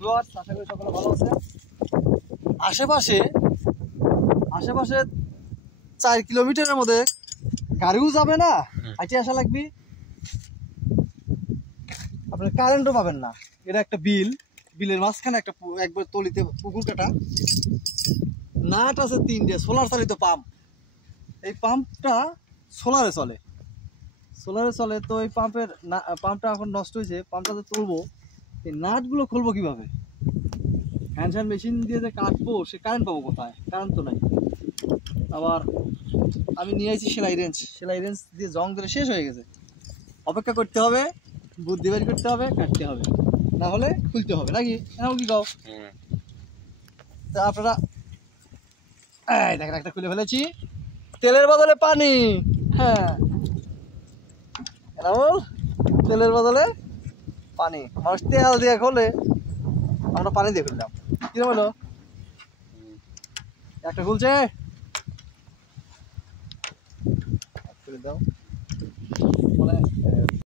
Viewers, আশা করি সকলে ভালো আছে। আশেপাশে 4 কিলোমিটারের মধ্যে গাড়িও যাবে না, হাঁটে আসা লাগবে, আপনার কারেন্টও পাবেন না। এটা একটা বিলের মাঝখানে একটা একবার তলিতে পুকুর কাটা, নাট আছে 3টে, সোলার চালিত পাম্প। এই পাম্পটা সোলারে চলে। তো এই পাম্পটা এখন নষ্ট হয়েছে। পাম্পটা যে তুলবো, এই নাটগুলো খুলবো কিভাবে? হ্যান্ড মেশিন দিয়ে যে কাটবো, সে কারেন্ট পাবো কোথায়? কারেন্ট তো নাই। আবার আমি নিয়ে আসছি সেলাই রেঞ্জ দিয়ে জং ধরে শেষ হয়ে গেছে। অপেক্ষা করতে হবে, বুদ্ধি বের করতে হবে, কাটতে হবে, না হলে খুলতে হবে নাকি? এনাও কি কও? তা আপনারা দেখেন, একটা খুলে ফেলেছি, তেলের বদলে পানি। হ্যাঁ, এনামুল, তেলের বদলে পানি। মানুষ তেল দিয়ে খোলে, আমরা পানি দিয়ে খুললাম। কিরম হলো? একটা খুলছে, খুলে দাও মানে